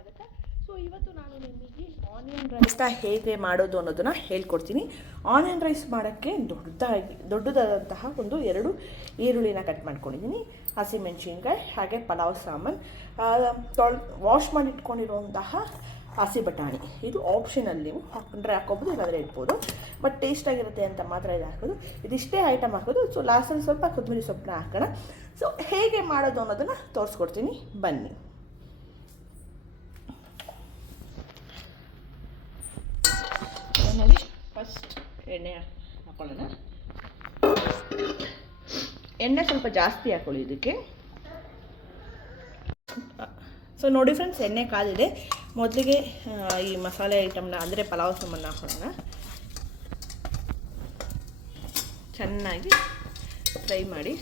ಆಗುತ್ತೆ. ಸೊ ಇವತ್ತು ನಾನು ನಿಮಗೆ ಆನಿಯನ್ ರೈಸ್ನ ಹೇಗೆ ಮಾಡೋದು ಅನ್ನೋದನ್ನು ಹೇಳ್ಕೊಡ್ತೀನಿ. ಆನಿಯನ್ ರೈಸ್ ಮಾಡೋಕ್ಕೆ ದೊಡ್ಡದಾಗಿ, ದೊಡ್ಡದಾದಂತಹ ಒಂದು ಎರಡು ಈರುಳ್ಳಿನ ಕಟ್ ಮಾಡ್ಕೊಂಡಿದ್ದೀನಿ. ಹಸಿಮೆಣಸಿನ್ಕಾಯಿ ಹಾಗೆ ಪಲಾವ್ ಸಾಮಾನು ತೊಳ್ ವಾಶ್ ಮಾಡಿ ಇಟ್ಕೊಂಡಿರುವಂತಹ ಹಸಿ ಬಟಾಣಿ. ಇದು ಆಪ್ಷನಲ್ ನೀವು ಹಾಕೊಂಡ್ರೆ ಹಾಕೋಬೋದು ಇಲ್ಲಾಂದರೆ ಇಡ್ಬೋದು ಬಟ್ ಟೇಸ್ಟಾಗಿರುತ್ತೆ ಅಂತ ಮಾತ್ರ ಇದು ಹಾಕೋದು. ಇದಿಷ್ಟೇ ಐಟಮ್ ಹಾಕೋದು. ಸೊ ಲಾಸ್ಟಲ್ಲಿ ಸ್ವಲ್ಪ ಕೊತ್ತಂಬರಿ ಸೊಪ್ಪನ್ನ ಹಾಕೋಣ. ಸೊ ಹೇಗೆ ಮಾಡೋದು ಅನ್ನೋದನ್ನು ತೋರಿಸ್ಕೊಡ್ತೀನಿ. ಬನ್ನಿ ನೋಡಿ ಫಸ್ಟ್ ಎಣ್ಣೆ ಹಾಕೊಳ್ಳೋಣ. ಎಣ್ಣೆ ಸ್ವಲ್ಪ ಜಾಸ್ತಿ ಹಾಕೊಳ್ಳಿ ಇದಕ್ಕೆ. ಸೊ ನೋಡಿ ಫ್ರೆಂಡ್ಸ್ ಎಣ್ಣೆ ಕಾದಿದೆ. ಮೊದಲಿಗೆ ಈ ಮಸಾಲೆ ಐಟಮ್ನ ಅಂದರೆ ಪಲಾವ್ ಸಾಮಾನು ಹಾಕೊಳ್ಳೋಣ. ಚೆನ್ನಾಗಿ ಫ್ರೈ ಮಾಡಿ.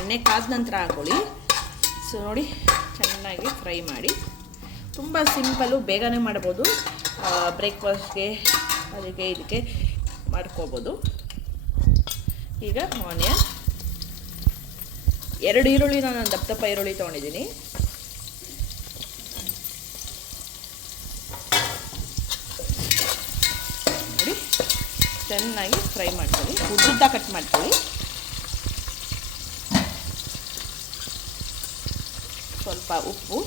ಎಣ್ಣೆ ಕಾದ ನಂತರ ಹಾಕೊಳ್ಳಿ. ಸೊ ನೋಡಿ, ಚೆನ್ನಾಗಿ ಫ್ರೈ ಮಾಡಿ. ತುಂಬ ಸಿಂಪಲ್ಲು ಬೇಗನೆ ಮಾಡ್ಬೋದು. ಬ್ರೇಕ್ಫಾಸ್ಟ್ಗೆ, ಅದಕ್ಕೆ ಇದಕ್ಕೆ ಮಾಡ್ಕೋಬೋದು. ಈಗ ಆನಿಯನ್ ಎರಡು ಈರುಳ್ಳಿ ನಾನು ದಪ್ಪ ದಪ್ಪ ಈರುಳ್ಳಿ ತೊಗೊಂಡಿದ್ದೀನಿ. ನೋಡಿ, ಚೆನ್ನಾಗಿ ಫ್ರೈ ಮಾಡ್ಕೊಳ್ಳಿ. ಉದ್ದುದ್ದ ಕಟ್ ಮಾಡ್ಕೊಳ್ಳಿ. ಸ್ವಲ್ಪ ಉಪ್ಪು.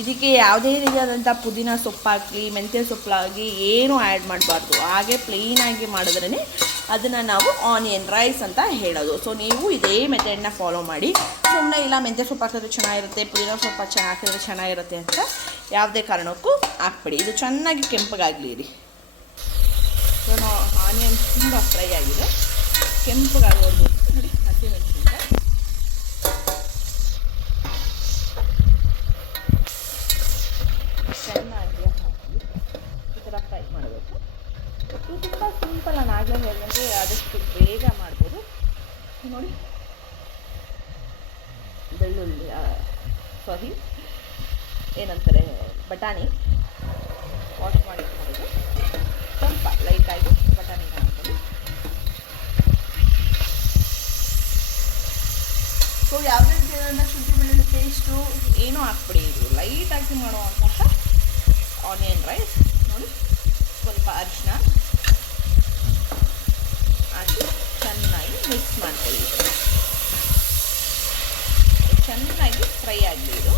ಇದಕ್ಕೆ ಯಾವುದೇ ರೀತಿಯಾದಂಥ ಪುದೀನ ಸೊಪ್ಪಾಗಲಿ, ಮೆಂತ್ಯ ಸೊಪ್ಪಾಗಲಿ ಏನೂ ಆ್ಯಡ್ ಮಾಡಬಾರ್ದು. ಹಾಗೆ ಪ್ಲೇನಾಗಿ ಮಾಡಿದ್ರೇ ಅದನ್ನು ನಾವು ಆನಿಯನ್ ರೈಸ್ ಅಂತ ಹೇಳೋದು. ಸೊ ನೀವು ಇದೇ ಮೆಥಡ್ನ ಫಾಲೋ ಮಾಡಿ. ಸುಮ್ಮನೆ ಇಲ್ಲ, ಮೆಂತ್ಯ ಸೊಪ್ಪು ಹಾಕಿದ್ರೆ ಚೆನ್ನಾಗಿರುತ್ತೆ, ಪುದೀನ ಸೊಪ್ಪು ಚೆನ್ನಾಗಿ ಹಾಕಿದ್ರೆ ಚೆನ್ನಾಗಿರುತ್ತೆ ಅಂತ ಯಾವುದೇ ಕಾರಣಕ್ಕೂ ಹಾಕ್ಬಿಡಿ. ಇದು ಚೆನ್ನಾಗಿ ಕೆಂಪಗಾಗಲಿ ರೀ ಸೊ ಆನಿಯನ್ ತುಂಬ ಫ್ರೈ ಆಗಿದೆ. ಕೆಂಪಗಾಗೋದು ಫ್ರೈ ಮಾಡಬೇಕು. ಇದು ತುಂಬ ಸಿಂಪಲ್ ನಾನು ಆಗಲೇ ಹೇಳಿದಂಗೆ ಆದಷ್ಟು ಬೇಗ ಮಾಡ್ಬೋದು. ನೋಡಿ. ಬೆಳ್ಳುಳ್ಳಿ ಸಾರಿ ಏನಂತಾರೆ, ಬಟಾಣಿ. ವಾಶ್ ಮಾಡಿ ಸ್ವಲ್ಪ ಲೈಟಾಗಿ ಬಟಾಣಿ ಹಾಕ್ಕೊಳ್ಳಿ. ಸೊ ಯಾವುದೇ ರೀತಿಯಾದಂಥ ಶುಂಠಿ ಬೆಳ್ಳುಳ್ಳಿ ಪೇಸ್ಟು ಏನೂ ಹಾಕ್ಬಿಡಿ. ಇದು ಲೈಟಾಗಿ ಮಾಡುವಂತಹ ಆನಿಯನ್ ರೈಸ್ ನೋಡಿ ಸ್ವಲ್ಪ ಅರಿಶಿನ ಹಾಕಿ ಚೆನ್ನಾಗಿ ಮಿಕ್ಸ್ ಮಾಡ್ಕೊಳ್ಳಿ ಇದು. ಚೆನ್ನಾಗಿ ಫ್ರೈ ಆಗಲಿ ಇದು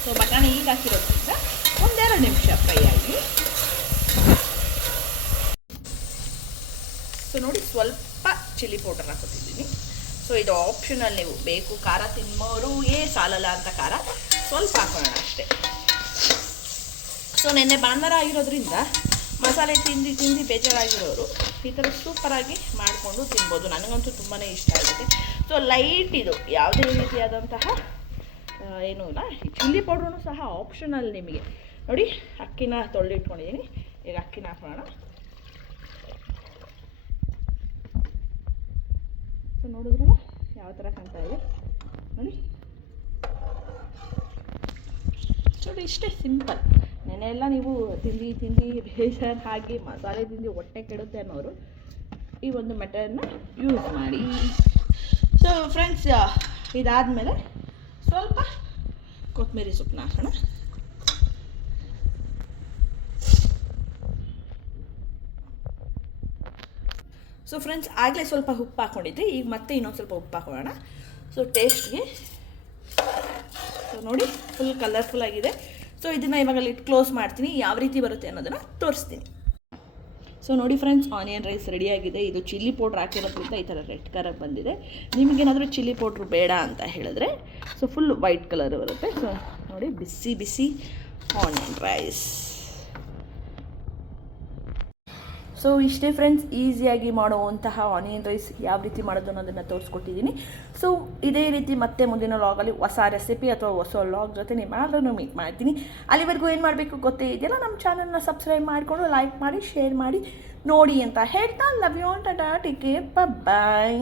ಸೊ ಬಟಾಣಿ ಈಗ ಹಾಕಿರೋದ್ರಿಂದ ಒಂದೆರಡು ನಿಮಿಷ ಫ್ರೈ ಆಗಲಿ ಸೊ ನೋಡಿ ಸ್ವಲ್ಪ ಚಿಲ್ಲಿ ಪೌಡರ್ ಹಾಕೋತಿದ್ದೀನಿ ಸೊ ಇದು ಆಪ್ಷನಲ್ ನೀವು ಬೇಕು, ಖಾರ ತಿನ್ನೋರು ಏ ಸಾಲಲ್ಲ ಅಂತ ಖಾರ ಸ್ವಲ್ಪ ಹಾಕೋಣ ಅಷ್ಟೇ. ಸೊ ನೆನ್ನೆ ಭಾನುವಾರ ಆಗಿರೋದ್ರಿಂದ ಮಸಾಲೆ ತಿಂದು ತಿಂದು ಬೇಜಾರಾಗಿರೋರು, ಈ ಥರ ಸೂಪರಾಗಿ ಮಾಡಿಕೊಂಡು ತಿನ್ಬೋದು. ನನಗಂತೂ ತುಂಬಾ ಇಷ್ಟ ಆಗುತ್ತೆ. ಸೊ ಲೈಟ್ ಇದು, ಯಾವುದೇ ರೀತಿಯಾದಂತಹ ಏನು ಇಲ್ಲ. ಚಿಲ್ಲಿ ಪೌಡ್ರೂ ಸಹ ಆಪ್ಷನಲ್ ನಿಮಗೆ. ನೋಡಿ, ಅಕ್ಕಿನ ತೊಳೆದಿಟ್ಕೊಂಡಿದ್ದೀನಿ ಈಗ ಅಕ್ಕಿನ ಹಾಕೋಣ. ಸೊ ನೋಡಿದ್ರಲ್ಲ, ಯಾವ ಥರ ಕಾಣ್ತಾ ಇದೆ. ನೋಡಿ. ನೋಡಿ, ಇಷ್ಟೇ ಸಿಂಪಲ್ ನೆನೆಲ್ಲ ನೀವು ತಿಂದು ತಿಂದು ಬೇಜಾರು ಹಾಕಿ ಮಸಾಲೆ ತಿಂದು ಹೊಟ್ಟೆ ಕೆಡುತ್ತೆ ಅನ್ನೋರು ಈ ಒಂದು ಮೆಟರ್ನ ಯೂಸ್ ಮಾಡಿ. ಸೊ ಫ್ರೆಂಡ್ಸ್ ಇದಾದಮೇಲೆ ಸ್ವಲ್ಪ ಕೊತ್ತಂಬರಿ ಸೊಪ್ಪನ್ನ ಹಾಕೋಣ. ಸೊ ಫ್ರೆಂಡ್ಸ್ ಆಗಲೇ ಸ್ವಲ್ಪ ಉಪ್ಪು ಹಾಕ್ಕೊಂಡಿದ್ದೆ ಈಗ ಮತ್ತೆ ಇನ್ನೊಂದು ಸ್ವಲ್ಪ ಉಪ್ಪು ಹಾಕೋಣ ಸೊ ಟೇಸ್ಟ್ಗೆ ಸೊ ನೋಡಿ ಫುಲ್ ಕಲರ್ಫುಲ್ ಆಗಿದೆ. ಸೊ ಇದನ್ನು ಇವಾಗ ಲಿಟ್ ಕ್ಲೋಸ್ ಮಾಡ್ತೀನಿ. ಯಾವ ರೀತಿ ಬರುತ್ತೆ ಅನ್ನೋದನ್ನು ತೋರಿಸ್ತೀನಿ. ಸೊ ನೋಡಿ ಫ್ರೆಂಡ್ಸ್ ಆನಿಯನ್ ರೈಸ್ ರೆಡಿಯಾಗಿದೆ ಇದು ಚಿಲ್ಲಿ ಪೌಡ್ರ್ ಹಾಕಿರೋದ್ರಿಂದ ಈ ಥರ ರೆಡ್ ಕಲರ್ ಬಂದಿದೆ. ನಿಮಗೇನಾದರೂ ಚಿಲ್ಲಿ ಪೌಡ್ರ್ ಬೇಡ ಅಂತ ಹೇಳಿದ್ರೆ ಸೊ ಫುಲ್ ವೈಟ್ ಕಲರ್ ಬರುತ್ತೆ. ಸೊ ನೋಡಿ, ಬಿಸಿ ಬಿಸಿ ಆನಿಯನ್ ರೈಸ್ ಸೊ ಇಷ್ಟೇ ಫ್ರೆಂಡ್ಸ್ ಈಸಿಯಾಗಿ ಮಾಡುವಂತಹ ಆನಿಯನ್ ರೈಸ್ ಯಾವ ರೀತಿ ಮಾಡೋದು ಅನ್ನೋದನ್ನು ತೋರಿಸ್ಕೊಟ್ಟಿದ್ದೀನಿ ಸೊ ಇದೇ ರೀತಿ ಮತ್ತೆ ಮುಂದಿನ ಲಾಗಲ್ಲಿ ಹೊಸ ರೆಸಿಪಿ ಅಥವಾ ಹೊಸ ಲಾಗ್ ಜೊತೆ ನಿಮ್ಮೆಲ್ಲರೂ ಮೀಟ್ ಮಾಡ್ತೀನಿ. ಅಲ್ಲಿವರೆಗೂ ಏನು ಮಾಡಬೇಕು ಗೊತ್ತೇ ಇದೆಯಲ್ಲ? ನಮ್ಮ ಚಾನಲ್ನ ಸಬ್ಸ್ಕ್ರೈಬ್ ಮಾಡಿಕೊಂಡು ಲೈಕ್ ಮಾಡಿ ಶೇರ್ ಮಾಡಿ ನೋಡಿ ಅಂತ ಹೇಳ್ತಾ love you tata take bye